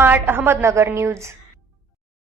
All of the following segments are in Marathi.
Smart Ahmednagar news.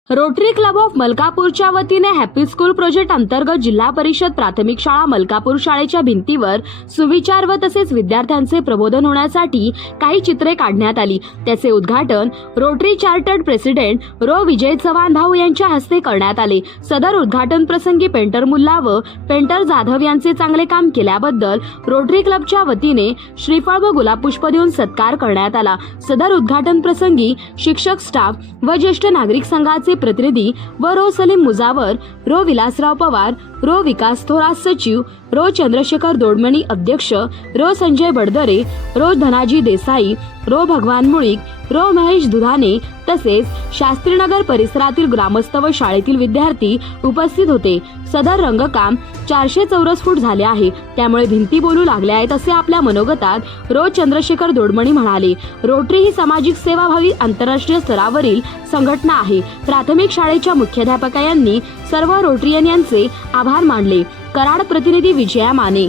Rotary club of मलकापूरच्या वतीने हॅपी स्कूल प्रोजेक्ट अंतर्गत जिल्हा परिषद प्राथमिक शाळा मलकापूर शाळेच्या भिंतीवर सुविचार व तसेच विद्यार्थ्यांचे प्रबोधन होण्यासाठी काही चित्रे काढण्यात आली। त्याचे उद्घाटन rotary chartered president row Vijay Chavan भाऊ यांच्या हस्ते करण्यात आले। सदर उद्घाटन प्रसंगी पेंटर मुल्ला व पेंटर जाधव यांचे चांगले काम केल्याबद्दल रोटरी क्लबच्या वतीने श्रीफळ व गुलाबपुष्प देऊन सत्कार करण्यात आला। सदर उद्घाटन प्रसंगी शिक्षक, स्टाफ व ज्येष्ठ नागरिक संघाचे प्रतिनिधी व रो सलीम मुजावर, रो विलासराव पवार, रो विकास थोरात सचिव, रो चंद्रशेखर दोडमणी अध्यक्ष, रो संजय बडदरे, रो धनाजी देसाई, रो भगवान मुळीक, रो महेश दुधाने तसेच शास्त्रीनगर परिसरातील ग्रामस्थ व शाळेतील विद्यार्थी उपस्थित होते। सदर रंगकाम 400 चौरस फूट झाले आहे, त्यामुळे भिंती बोलू लागल्या आहेत असे आपल्या मनोगतात रो चंद्रशेखर दोडमणी म्हणाले। रोटरी ही सामाजिक सेवाभावी आंतरराष्ट्रीय स्तरावरील संघटना आहे। प्राथमिक शाळेच्या मुख्याध्यापका यांनी सर्व रोटरीयन यांचे आभार मानले। कराड प्रतिनिधी विजया माने।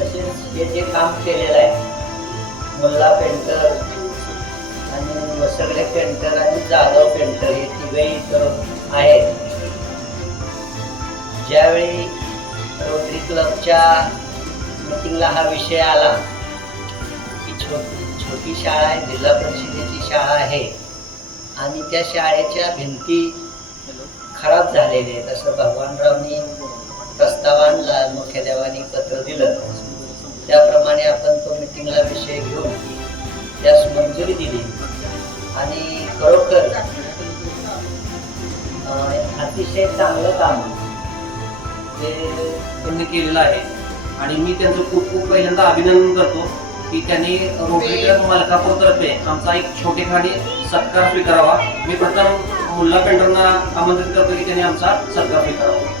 तसेच जे काम केलेलं आहे मुल्ला पेंटर आणि वसगडे पेंटर आणि जाधव पेंटर हे तिघही इथं आहेत। ज्यावेळी रोटरी क्लबच्या मीटिंगला हा विषय आला की छोटी शाळा आहे, जिल्हा परिषदेची शाळा आहे आणि त्या शाळेच्या भिंती खराब झालेल्या आहेत असं भगवानरावनी प्रस्तावांना मुख्याध्यापकांनी पत्र दिलं। त्याप्रमाणे आपण तो मीटिंगला विषय घेऊन त्यास मंजुरी दिली आणि खरोखर अतिशय चांगलं काम ते त्यांनी केलेलं आहे आणि मी त्यांचं खूप खूप पहिल्यांदा अभिनंदन करतो की त्यांनी रोटरी क्लब मलकापूर तर्फे आमचा एक छोटेखानी सत्कार स्वीकारावा। मी प्रथम मुल्ला पेंटरना आमंत्रित करतो की त्यांनी आमचा सत्कार स्वीकारावा।